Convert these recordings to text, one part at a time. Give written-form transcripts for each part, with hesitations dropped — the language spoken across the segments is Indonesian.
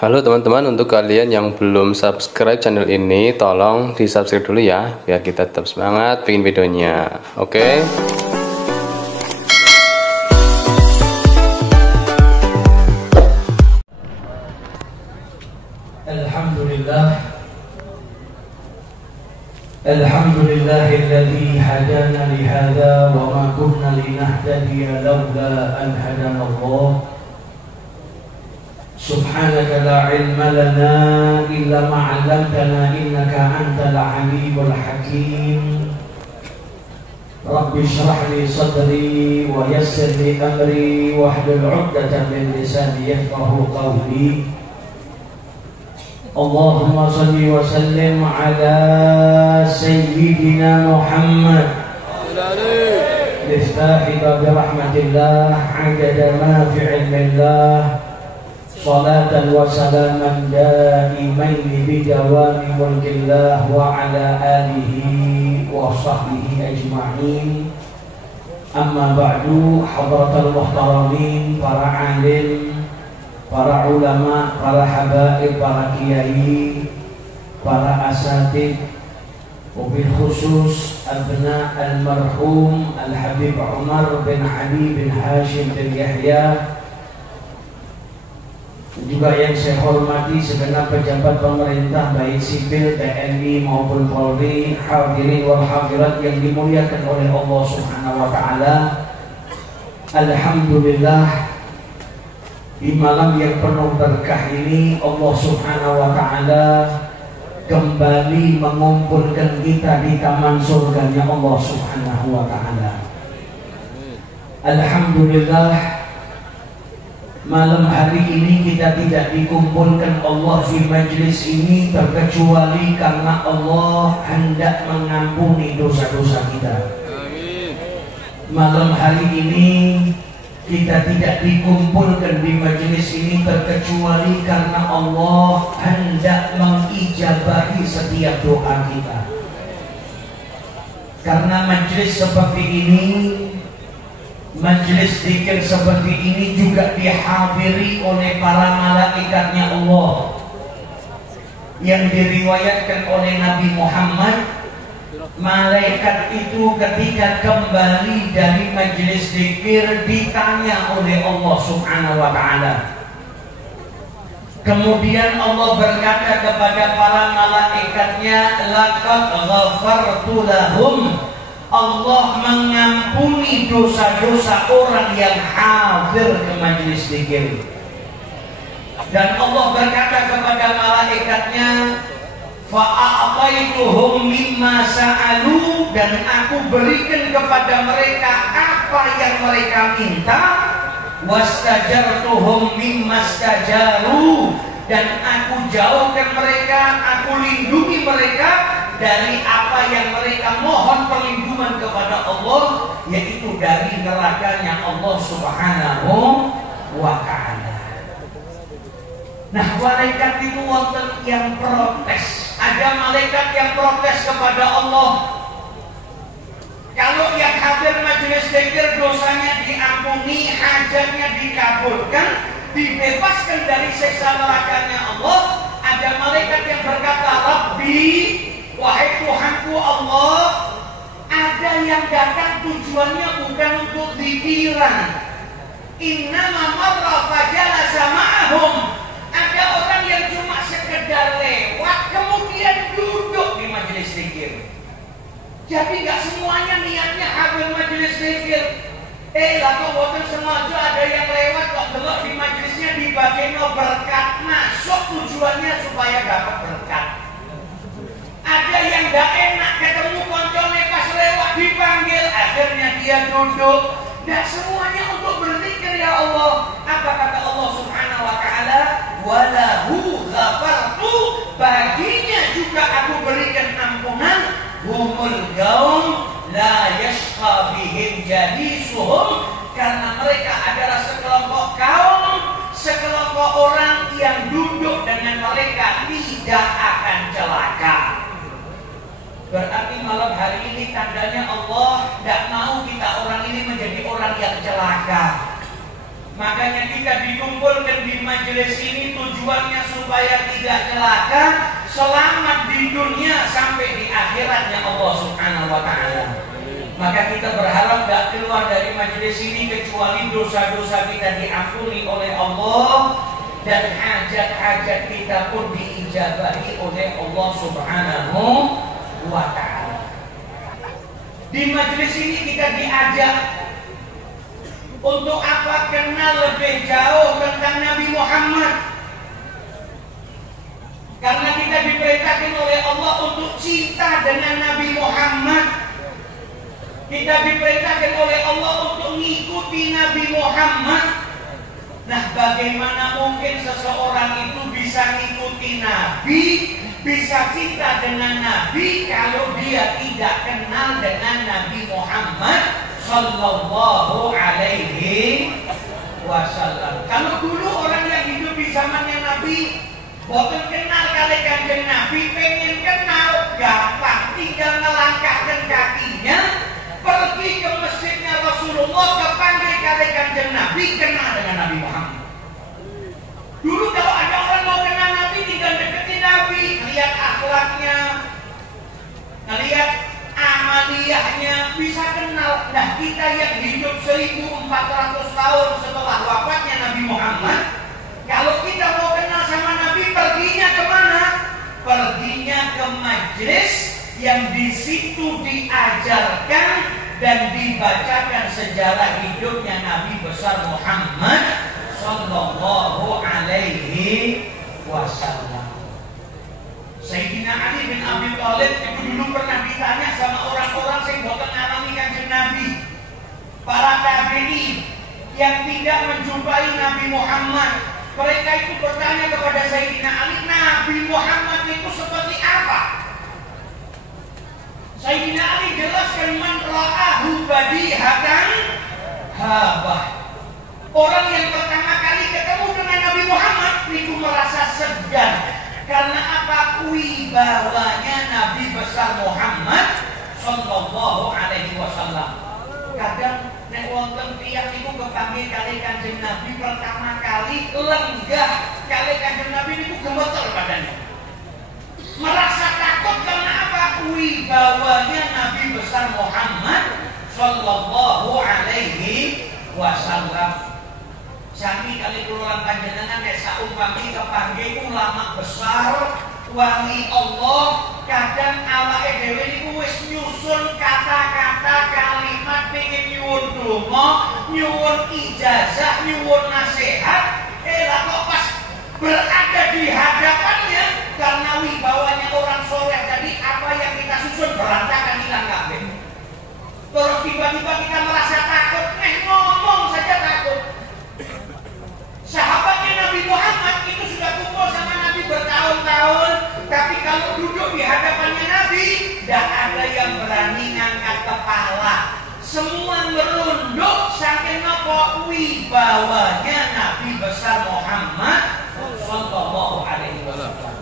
Halo teman-teman, untuk kalian yang belum subscribe channel ini, tolong di subscribe dulu ya, biar kita tetap semangat bikin videonya. Oke? Alhamdulillahilladzi hadana li hadza wa ma kunna linahtadiya laula an hadana Allah. Subhanaka la ilma lana illa ma 'allamtana innaka antal alimul hakim. Rabbi shrah li sadri wa yassir li amri wahlul 'uqdatam min lisani yafqahu qawli. Allahumma salli wa sallim ala sayyidina Muhammad Miftahi babi rahmatillah adada ma fi ilmillah salatan wa salaman daimaini bidawami mulkillah wa ala alihi wa sahbihi ajma'in. Amma ba'du, hadratal muhtaramin, para alim, para ulama, para habaib, para kiai, para asatid, wabil khusus abna almarhum Al-Habib Umar bin Ali bin Hashim bin Yahya, juga yang saya hormati segenap pejabat pemerintah baik sipil, TNI maupun Polri, hadirin wal hadirat yang dimuliakan oleh Allah Subhanahu wa taala. Alhamdulillah, di malam yang penuh berkah ini Allah Subhanahu wa taala kembali mengumpulkan kita di taman surganya Allah Subhanahu wa taala. Alhamdulillah, malam hari ini kita tidak dikumpulkan Allah di majlis ini terkecuali karena Allah hendak mengampuni dosa-dosa kita. Malam hari ini kita tidak dikumpulkan di majelis ini terkecuali karena Allah hendak mengijabahi setiap doa kita. Karena majelis seperti ini, majelis zikir seperti ini juga dihadiri oleh para malaikatnya Allah, yang diriwayatkan oleh Nabi Muhammad. Malaikat itu ketika kembali dari majelis zikir ditanya oleh Allah Subhanahu wa taala. Kemudian Allah berkata kepada para malaikatnya, laqad ghafartu lahum. Allah mengampuni dosa-dosa orang yang hadir ke majelis zikir. Dan Allah berkata kepada malaikatnya, fa'a'taituhum mimma sa'alu, dan aku berikan kepada mereka apa yang mereka minta, wastajartuhum mimma stajaru, dan aku jauhkan mereka, aku lindungi mereka dari apa yang mereka mohon perlindungan kepada Allah, yaitu dari nerakanya Allah Subhanahu wa ta'ala. Nah, malaikat itu wonten yang protes. Ada malaikat yang protes kepada Allah. Kalau yang hadir majelis zikir dosanya diampuni, hajatnya dikabulkan, dibebaskan dari siksa nerakanya Allah, ada malaikat yang berkata, Rabbi, wahai Tuhanku Allah, ada yang datang tujuannya bukan untuk zikiran. Innama marra fajalasa ma'ahum. Ada orang yang cuma sekedar lewat kemudian duduk di majelis zikir. Jadi nggak semuanya niatnya hadir majelis zikir. Lalu wonten sengaja ada yang lewat kok delok di majelisnya dibageno berkat, masuk tujuannya supaya dapat berkat. Ada yang nggak enak ketemu koncone pas lewat dipanggil, akhirnya dia duduk. Nggak semuanya untuk berzikir ya Allah. Apa kata Allah Subhanahu wa taala? Walahu ghafartu, baginya juga aku berikan ampunan. Humul gaum la yashqa bihim jalisuhum, karena mereka adalah sekelompok kaum, sekelompok orang yang duduk dengan mereka tidak akan celaka. Berarti malam hari ini tandanya Allah tidak mau kita orang ini menjadi orang yang celaka. Makanya kita dikumpulkan di majelis ini tujuannya supaya tidak celaka, selamat di dunia sampai di akhiratnya Allah Subhanahu wa taala. Maka kita berharap gak keluar dari majelis ini kecuali dosa-dosa kita diampuni oleh Allah dan hajat-hajat kita pun diijabahi oleh Allah Subhanahu wa taala. Di majelis ini kita diajak untuk apa? Kenal lebih jauh tentang Nabi Muhammad. Karena kita diperintahkan oleh Allah untuk cinta dengan Nabi Muhammad. Kita diperintahkan oleh Allah untuk mengikuti Nabi Muhammad. Nah, bagaimana mungkin seseorang itu bisa mengikuti Nabi, bisa cinta dengan Nabi kalau dia tidak kenal dengan Nabi Muhammad Sallallahu Alaihi Wasallam. Kalau dulu orang yang hidup di zamannya Nabi boten kenal kali kanjeng Nabi, pengen kenal gampang, tinggal melangkahkan kakinya pergi ke masjidnya Rasulullah, kepanggil kali kanjeng Nabi, kenal dengan Nabi Muhammad. Dulu kalau ada orang mau kenal Nabi, tinggal deketin Nabi, lihat akhlaknya, lihat amaliyahnya, bisa kenal. Nah, kita yang hidup 1400 tahun setelah wafatnya Nabi Muhammad, kalau kita mau kenal sama Nabi, perginya kemana? Perginya ke majelis yang di situ diajarkan dan dibacakan sejarah hidupnya Nabi besar Muhammad Sallallahu Alaihi Wasallam. Sayyidina Ali bin Abi Thalib itu dulu pernah ditanya sama orang-orang yang boten ngalami kanjeng Nabi, para tabi'in yang tidak menjumpai Nabi Muhammad. Mereka itu bertanya kepada Sayyidina Ali, Nabi Muhammad itu seperti apa? Sayyidina Ali jelaskan, man ra'ahu badihatan habah. Orang yang pertama kali ketemu dengan Nabi Muhammad itu merasa segan. Karena apa? Wibawanya Nabi besar Muhammad Sallallahu Alaihi Wasallam. Kadang nek wonten tiyang niku kepanggih kali kanjeng Nabi pertama kali lenggah kali kanjeng Nabi niku gemeter badannya. Merasa takut karena apa? Wibawanya Nabi besar Muhammad Sallallahu Alaihi Wasallam. Sami kali kuluran panjenengan nek saumpami kepanggih ulama besar, wali Allah, kadang awake dhewe niku wis nyusun kata-kata kalimat pengen nyuwun donga, nyuwun ijazah, nyuwun nasihat, lah kok pas berada di hadapannya karena wibawanya orang soleh tadi, apa yang kita susun berantakan, hilang kabeh. Terus tiba-tiba kita merasa takut, ngomong saja takut. Sahabatnya Nabi Muhammad itu sudah kumpul sama Nabi bertahun-tahun, tapi kalau duduk di hadapannya Nabi, tidak ada yang berani ngangkat kepala. Semua merunduk saking apa? Wibawanya Nabi besar Muhammad Sallallahu Alaihi Wasallam.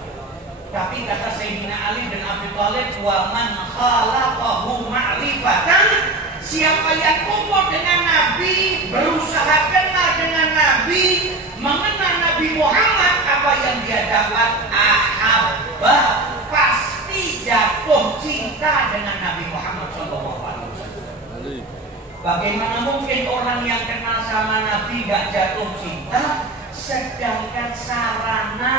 Tapi kata Sayyidina Ali bin Abi Thalib, wa man khalaqahu ma'rifatan, siapa yang kumpul dengan Nabi, berusaha kenal dengan Nabi, mengenal Nabi Muhammad, apa yang dia dapat? Ahabbah, pasti jatuh cinta dengan Nabi Muhammad SAW. Bagaimana mungkin orang yang kenal sama Nabi gak jatuh cinta, sedangkan sarana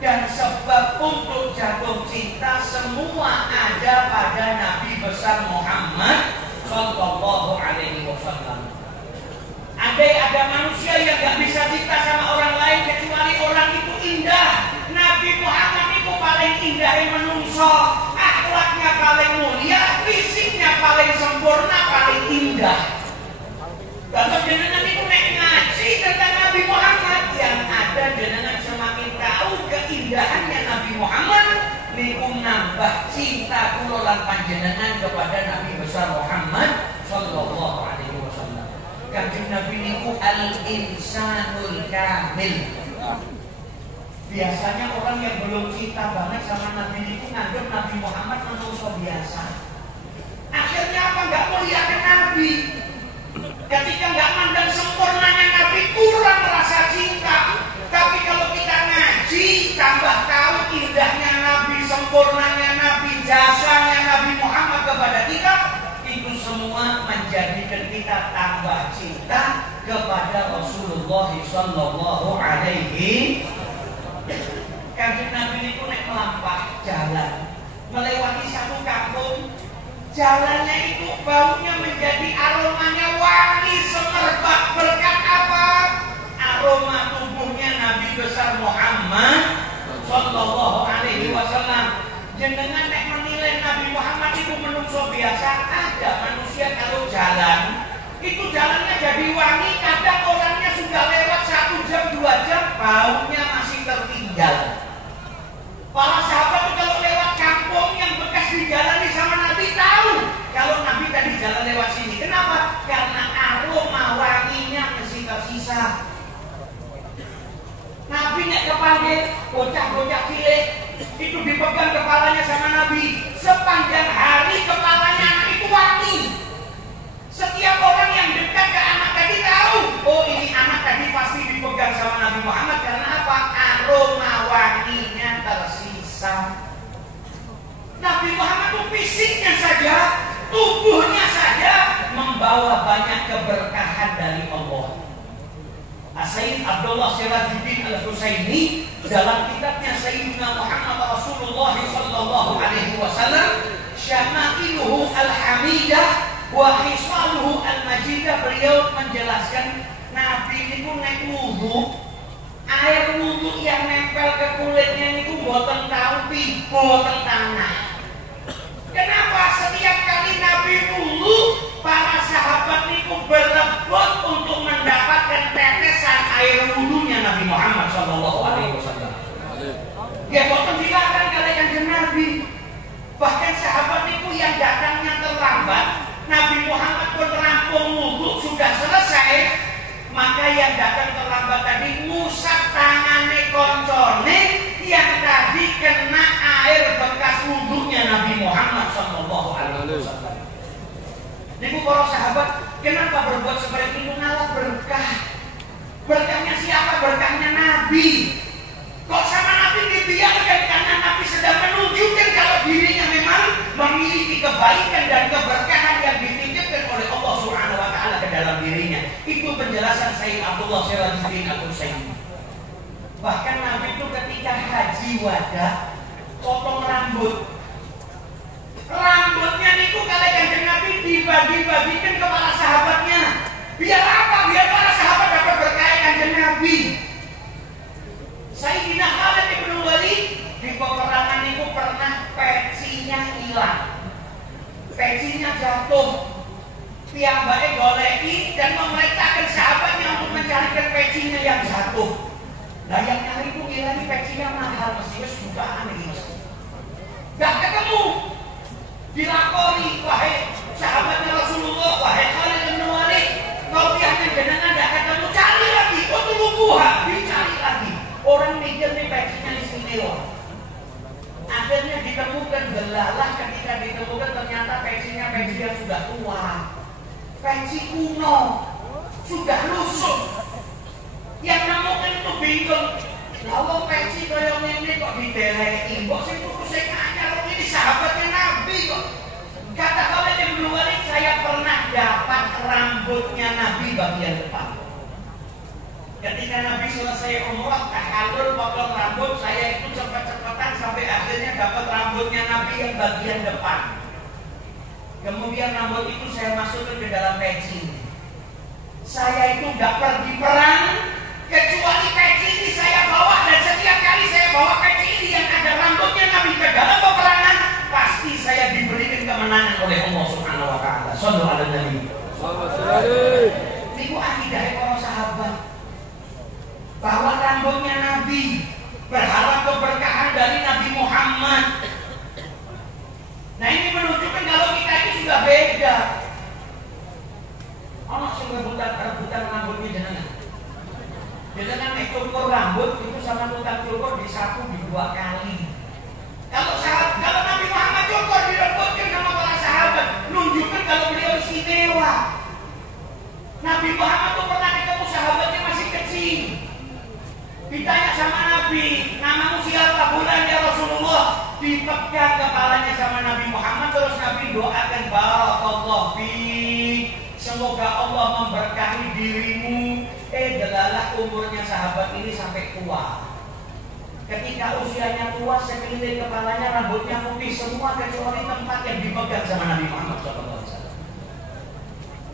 dan sebab untuk jatuh cinta semua ada pada Nabi besar Muhammad Sallallahu Alaihi Wasallam. Ada manusia yang gak bisa cinta sama orang lain kecuali orang itu indah. Nabi Muhammad itu paling indah yang menungso, akhlaknya paling mulia, fisiknya paling sempurna, paling indah. Kalau jenengan itu nek ngaji tentang Nabi Muhammad, yang ada jenengan semakin tahu keindahannya Nabi Muhammad, niku nambah cinta kula lan panjenengan kepada Nabi besar Muhammad Sallallahu Alaihi Wasallam. Kanjeng Nabi niku al-insanul kamil. Biasanya orang yang belum cinta banget sama Nabi niku nganggep Nabi Muhammad manusia biasa. Akhirnya apa? Nggak muliakan Nabi. Ketika nggak mandang sempurnanya Nabi, menjadikan kita tambah cinta kepada Rasulullah sallallahu alaihi. Kanjeng Nabi niku nek melampah jalan melewati satu kampung, jalannya itu baunya menjadi aromanya wangi semerbak. Berkat apa? Aroma tubuhnya Nabi besar Muhammad sallallahu alaihi wasallam. Jenengan nek menilai Nabi Muhammad itu menungso biasa, ada manusia kalau jalan itu jalannya jadi wangi, kadang orangnya sudah lewat 1 jam 2 jam baunya masih tertinggal. Para sahabat itu kalau lewat kampung yang bekas dijalani sama Nabi tahu kalau Nabi tadi jalan lewat sini. Kenapa? Karena aroma wanginya masih tersisa. Nabi nek kepanggil bocah-bocah cilik itu dipegang kepalanya sama Nabi. Sepanjang hari kepalanya anak itu wangi. Setiap orang yang dekat ke anak tadi tahu, oh ini anak tadi pasti dipegang sama Nabi Muhammad. Karena apa? Aroma wanginya tersisa. Nabi Muhammad itu fisiknya saja, tubuhnya saja membawa banyak keberkahan dari Allah. Sayyid Abdullah Sirajuddin Al-Husaini dalam kitabnya Sayyidina Muhammad Rasulullah sallallahu alaihi wasallam Syama'iluhu al-hamidah wa hisaluhu al-majidah, beliau menjelaskan Nabi itu nek wudu, air wudu yang nempel ke kulitnya niku boten tampi, boten tanah. Kenapa setiap kali Nabi wudu para sahabat niku berebut untuk mendapatkan tetesan air wudunya Nabi Muhammad sallallahu alaihi wasallam. Ya boten dilarang kali Kanjeng Nabi. Bahkan sahabat niku yang datangnya terlambat, Nabi Muhammad pun rampung wudu sudah selesai, maka yang datang terlambat tadi ngusap tangane koncone yang tadi kena air bekas wudunya Nabi Muhammad sallallahu alaihi wasallam. Niku para sahabat, kenapa berbuat seperti itu? Ngalah berkah. Berkahnya siapa? Berkahnya Nabi. Kok sama Nabi dibiarkan? Karena Nabi sedang menunjukkan kalau dirinya memang memiliki kebaikan dan keberkahan yang dititipkan oleh Allah Subhanahu wa taala ke dalam dirinya. Itu penjelasan Sayyid Abdullah Sirajuddin Al-Husaini. Bahkan Nabi itu ketika haji wada potong rambut. Rambutnya niku kali Kanjeng Nabi dibagi-bagikan ke para sahabatnya. Biar apa? Biar para sahabat dapat berkah Kanjeng Nabi. Sayyidina Khalid bin Walid di peperangan niku pernah pecinya hilang. Pecinya jatuh. Piyambake goleki dan memerintahkan sahabatnya untuk mencarikan pecinya yang jatuh. Nah yang nyari itu ngira pecinya mahal, mesti jutaan iki mesti. Gak ketemu. Dilakoni, wahai sahabatnya Rasulullah, wahai Khalid bin Walid, ngopiahnya jenengan tidak ketemu, cari lagi, utulubuha, dicari lagi. Orang mikir nih pecinya istimewa. Akhirnya ditemukan, gelalah ketika ditemukan ternyata pecinya peci yang sudah tua, peci kuno, sudah lusuh. Yang nemukan itu bingung, kalau peci kayak ini kok dideleki, kok sih tukusnya anyar, ini sahabatnya Nabi kok. Kata Khalid bin Walid, saya pernah dapat rambutnya Nabi bagian depan. Ketika Nabi selesai umrah, tahallul potong rambut, saya itu cepet-cepetan sampai akhirnya dapat rambutnya Nabi yang bagian depan. Kemudian rambut itu saya masukkan ke dalam peci. Saya itu nggak pergi perang, kecuali peci ini saya bawa, dan setiap kali saya bawa peci ini yang ada rambutnya Nabi ke dalam peperangan, pasti saya diberikan kemenangan oleh Allah Subhanahu wa taala. Shallallahu alaihi wasallam. Niku akidah para sahabat. Bahwa rambutnya Nabi, berharap keberkahan dari Nabi Muhammad. Nah ini menunjukkan kalau kita itu sudah beda. Ono sing rebutan rambutnya jenengan. Jenengan nek cukur rambut itu sama tukang cukur disapu di 2 kali. Kalau Nabi Muhammad cukur direbutkan sama para sahabat, nunjukkan kalau beliau istimewa. Nabi Muhammad tuh pernah ketemu sahabatnya masih kecil. Ditanya sama Nabi, namamu siapa? Fulan ya Rasulullah. Dipegang kepalanya sama Nabi Muhammad, terus Nabi doakan barakallahu fiik, tua. Ketika usianya tua, sekeliling kepalanya rambutnya putih semua kecuali tempat yang dipegang sama Nabi Muhammad SAW.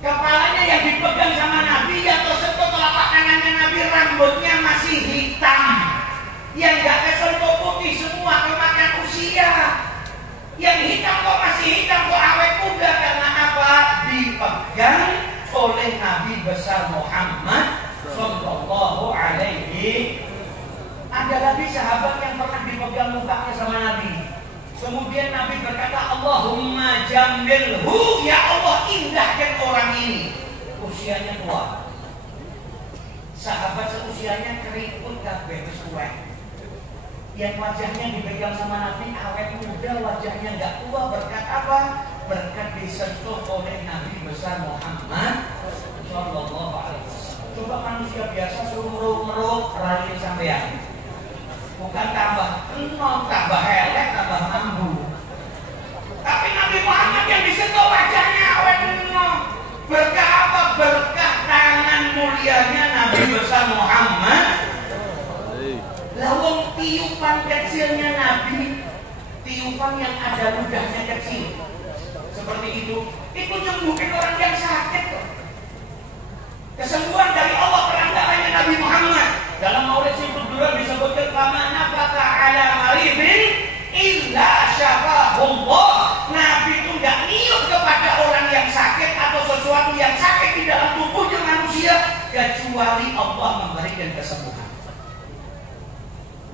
Kepalanya yang dipegang sama Nabi, yang tersentuh telapak tangannya Nabi, rambutnya masih hitam. Yang gak kesentuh putih semua kemakan usia. Yang hitam kok masih hitam, kok awet muda, karena apa? Dipegang oleh Nabi besar Muhammad Sallallahu Alaihi. Ada lagi sahabat yang pernah dipegang mukanya sama Nabi. Kemudian Nabi berkata, Allahumma jamilhu, ya Allah indahkan orang ini. Usianya tua. Sahabat seusianya keriput kabeh wis tuwek. Yang wajahnya dipegang sama Nabi awet muda, wajahnya enggak tua, berkat apa? Berkat disentuh oleh Nabi besar Muhammad Sallallahu Alaihi Wasallam. Coba manusia biasa suruh meruk-meruk ralin sampean. Bukan tambah enom, tambah helek, tambah mambu. Tapi Nabi Muhammad yang disentuh wajahnya awet enom. Berkah apa? Berkah tangan mulianya Nabi besar Muhammad. Lawang tiupan kecilnya Nabi, tiupan yang ada ludahnya kecil, seperti itu nyembuhin orang yang sakit kok. Kesembuhan dari Allah perantaranya Nabi Muhammad. Dalam Maulid Simpuduran disebutkan kama nafata ala maridin illa syafahullah. Nabi itu gak niup kepada orang yang sakit atau sesuatu yang sakit di dalam tubuhnya manusia kecuali Allah memberikan kesembuhan.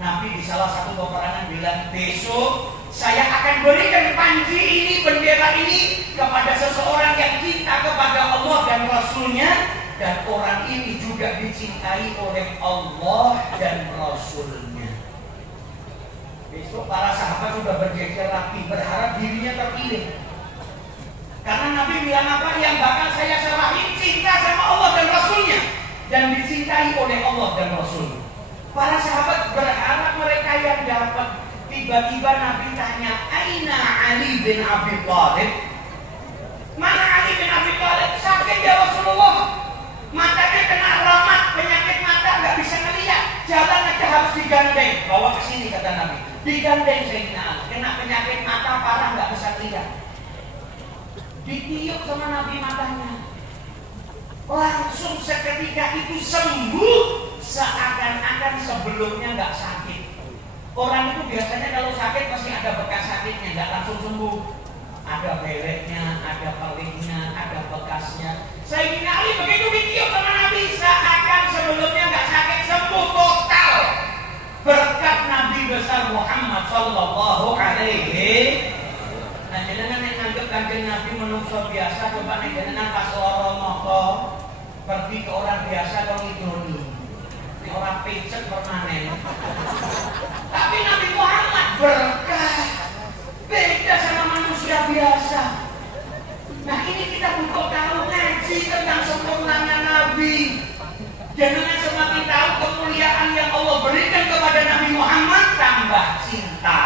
Nabi di salah satu peperangan bilang, besok saya akan berikan panji ini, bendera ini kepada seseorang yang cinta kepada Allah dan Rasulnya. Dan orang ini juga dicintai oleh Allah dan Rasulnya. Besok para sahabat sudah berjejer rapi, berharap dirinya terpilih. Karena Nabi bilang apa? Yang bakal saya serahin cinta sama Allah dan Rasulnya, dan dicintai oleh Allah dan Rasulnya. Para sahabat berharap mereka yang dapat. Tiba-tiba Nabi tanya, Aina Ali bin Abi Thalib? Mana Ali bin Abi Thalib? Sakit ya Rasulullah. Matanya kena ramat, penyakit mata, nggak bisa ngeliat. Jalan aja harus digandeng, bawa ke sini kata Nabi. Digandeng Sayyidina, kena penyakit mata parah, nggak bisa lihat. Ditiup sama Nabi matanya. Langsung seketika itu sembuh, seakan-akan sebelumnya nggak sakit. Orang itu biasanya kalau sakit pasti ada bekas sakitnya, nggak langsung sembuh. Ada beleknya, ada perihnya, ada bekasnya. Sayyidina Ali begitu ditiup sama Nabi, seakan sebelumnya nggak sakit, sembuh total. Berkat Nabi besar Muhammad Sallallahu Alaihi. Nah, jenengan yang nganggep kanjeng Nabi menungso biasa, coba nih jenengan pas loro moto pergi ke orang biasa kok ngidoni. Ini orang pecek permanen. Tapi Nabi Muhammad berkah. Beda sama manusia biasa. Nah, ini kita butuh tahu ngaji tentang sempurnanya Nabi. Jangan semakin tahu kemuliaan yang Allah berikan kepada Nabi Muhammad, tambah cinta.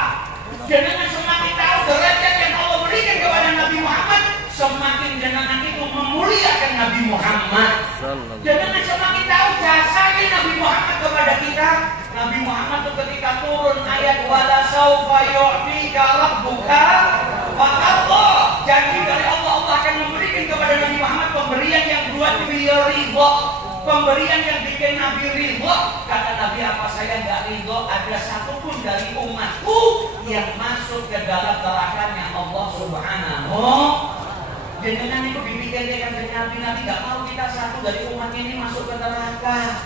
Jangan semakin tahu derajat yang Allah berikan kepada Nabi Muhammad, semakin jangan itu memuliakan Nabi Muhammad. Jangan semakin tahu jasanya Nabi Muhammad kepada kita. Nabi Muhammad itu ketika turun ayat wala saufa yu'tika rabbuka fatallah, janji dari Allah akan memberikan kepada Nabi Muhammad pemberian yang buat dia ridho, pemberian yang bikin Nabi ridho. Kata Nabi, apa saya nggak ridho ada satupun dari umatku yang masuk ke dalam nerakanya Allah Subhanahu. Dengan itu dipikirkan dengan Nabi nggak mau kita satu dari umat ini masuk ke neraka.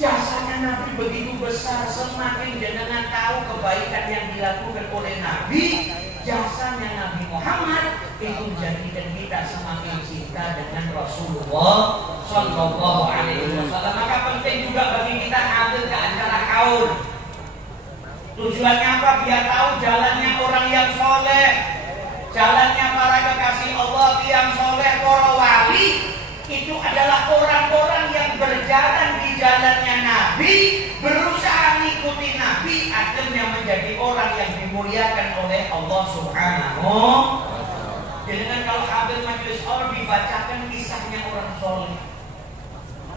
Jasanya Nabi begitu besar, semakin jenengan tahu kebaikan yang dilakukan oleh Nabi, jasanya Nabi Muhammad itu menjadikan kita semakin cinta dengan Rasulullah Sallallahu Alaihi Wasallam. Maka penting juga bagi kita hadir ke acara haul. Tujuannya apa? Biar tahu jalannya orang yang soleh, jalannya para kekasih Allah yang soleh, para wali. Itu adalah orang-orang yang berjalan di jalannya Nabi, berusaha mengikuti Nabi, akhirnya menjadi orang yang dimuliakan oleh Allah Subhanahu. Jadi kalau hadir majelis Allah dibacakan kisahnya orang soleh,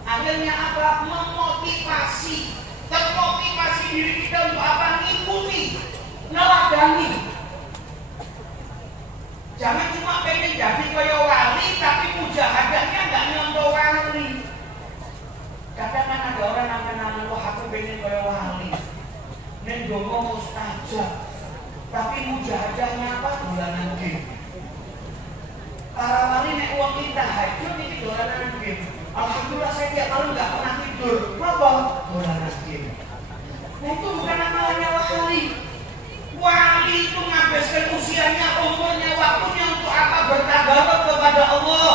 akhirnya apa? Memotivasi termotivasi diri kita untuk apa? Ngikuti, neladani. Jangan cuma pengen jadi kaya wali tapi mujahadahnya nggak nyontoh wali. Kadang kan ada orang yang kenal, wah aku pengen kaya wali, nen dongo mustajab, tapi mujahadahnya apa? Dolanan game. Para wali nek uang kita hajur ini dolanan game. Alhamdulillah saya tiap malam nggak pernah tidur. Kenapa? Dolanan game. Nah itu bukan amalannya wali. Wali itu menghabiskan usianya, umurnya, waktunya untuk apa? Bertabaruk kepada Allah.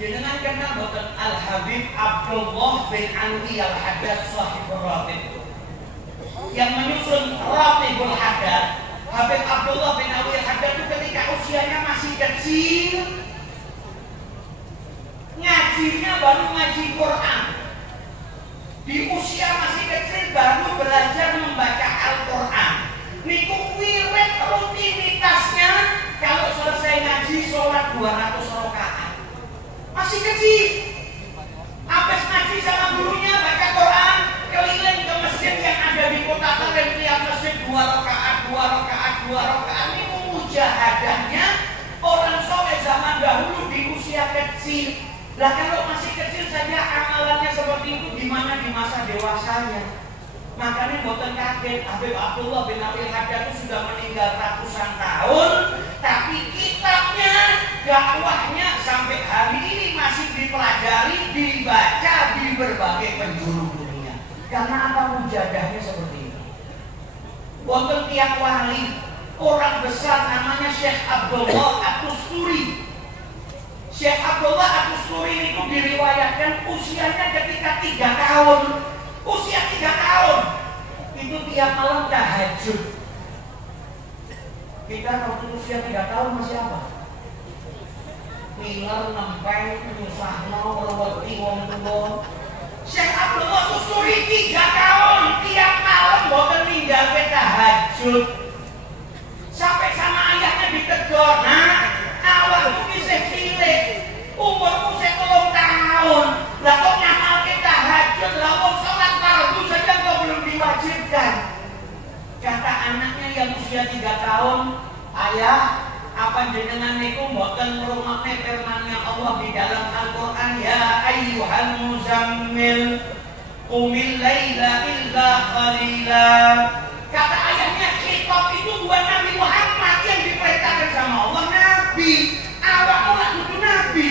Dengan kenal Dr. Al-Habib Abdullah bin Anwi Al-Haddad Sahibul Ratib yang menyusun Ratibul Haddad. Habib Abdullah bin Anwi Al-Haddad itu ketika usianya masih kecil, ngajinya baru ngaji Quran. Di usia masih kecil baru belajar membaca Al-Quran. Niku wirid rutinitasnya kalau selesai ngaji sholat 200 rakaat. Masih kecil. Habis ngaji sama gurunya baca Quran, keliling ke masjid yang ada di kota Klaten, lihat masjid 2 rakaat, 2 rakaat, 2 rakaat. Ini mujahadahnya orang soleh zaman dahulu di usia kecil. Lah kalau masih kecil saja amalannya seperti itu, gimana di masa dewasanya? Makanya bukan kaget, Habib Abdullah bin Anwi Al-Haddad itu sudah meninggal ratusan tahun, tapi kitabnya, dakwahnya sampai hari ini masih dipelajari, dibaca di berbagai penjuru dunia. Karena apa? mujadahnya seperti itu. Wonten tiang wali, orang besar namanya Syekh Abdullah At-Tusturi. Syekh Abdullah At-Tusturi itu diriwayatkan usianya ketika 3 tahun. Usia 3 tahun itu tiap malam tahajud. Kita waktu usia 3 tahun masih apa? Miler, nempel, nyusahno, merweti wong tuwa. Syekh Abdullah Tusturi 3 tahun tiap malam boten ninggalke tahajud. Sampai sama ayahnya ditegur, "Nak, awakmu isih cilik, umurmu 3 tahun. Lah kok ngamalke tahajud, lah wong salat fardu saja kok belum diwajibkan." Kata anaknya yang usia 3 tahun, "Ayah, apa jenengan niku mboten ngrungokne firman-Nya Allah di dalam Al-Qur'an, ya ayyuhal muzammil qumil laila illa qalila." Kata ayahnya, khitab itu buat Nabi Muhammad yang diperintahkan sama Allah, Nabi. Awak orang itu Nabi.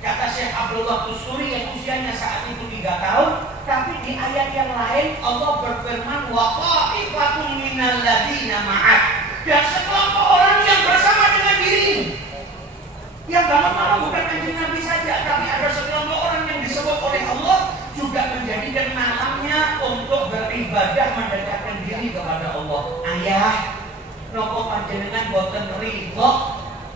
Kata Syekh Abdullah Tusturi yang usianya saat itu 3 tahun, tapi di ayat yang lain Allah berfirman, wa qa'ifatun minal ladina ma'ak, dan sekelompok orang yang bersama dengan dirimu. Yang bangun malam bukan kanjeng Nabi saja, tapi ada sekelompok orang yang disebut oleh Allah juga menjadikan malamnya untuk beribadah mendekatkan diri kepada Allah. Ayah, nopo panjenengan boten ridho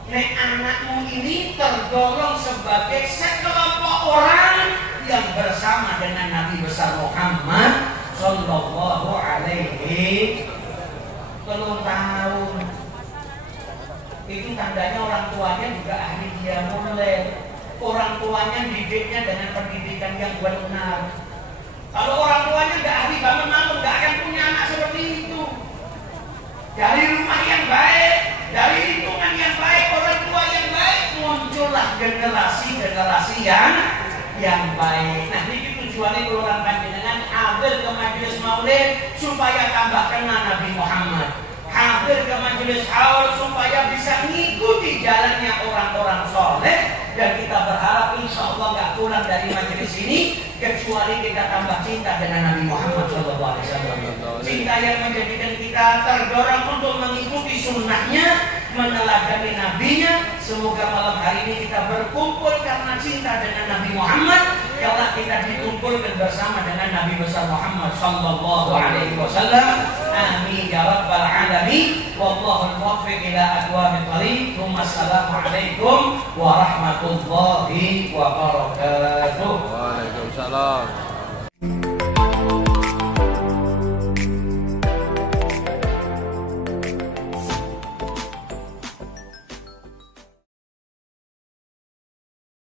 nek anakmu ini tergolong sebagai sekelompok orang yang bersama dengan Nabi besar Muhammad sallallahu alaihi tahun. Itu tandanya orang tuanya juga ahli qiyamul. Orang tuanya didiknya dengan pendidikan yang benar. Kalau orang tuanya nggak ahli bangun malam, nggak akan punya anak seperti itu. Dari rumah yang baik, dari lingkungan yang baik, orang tua yang baik, muncullah generasi yang baik. Nah, ini tujuannya keluaran panjenengan hadir ke majelis maulid supaya tambah kenal Nabi Muhammad. Hadir ke majelis haul supaya bisa mengikuti jalannya orang-orang soleh, dan kita berharap insya Allah nggak pulang dari majelis ini kecuali kita tambah cinta dengan Nabi Muhammad SAW. Cinta yang menjadikan kita terdorong untuk mengikuti sunnahnya, meneladani nabinya. Semoga malam hari ini kita berkumpul karena cinta dengan Nabi Muhammad. Kalau kita dikumpulkan bersama dengan Nabi besar Muhammad sallallahu alaihi wasallam. Amin ya rabbal alamin. Wallahul muwaffiq ila aqwamit thariq. Wassalamualaikum warahmatullahi wabarakatuh. Waalaikumsalam.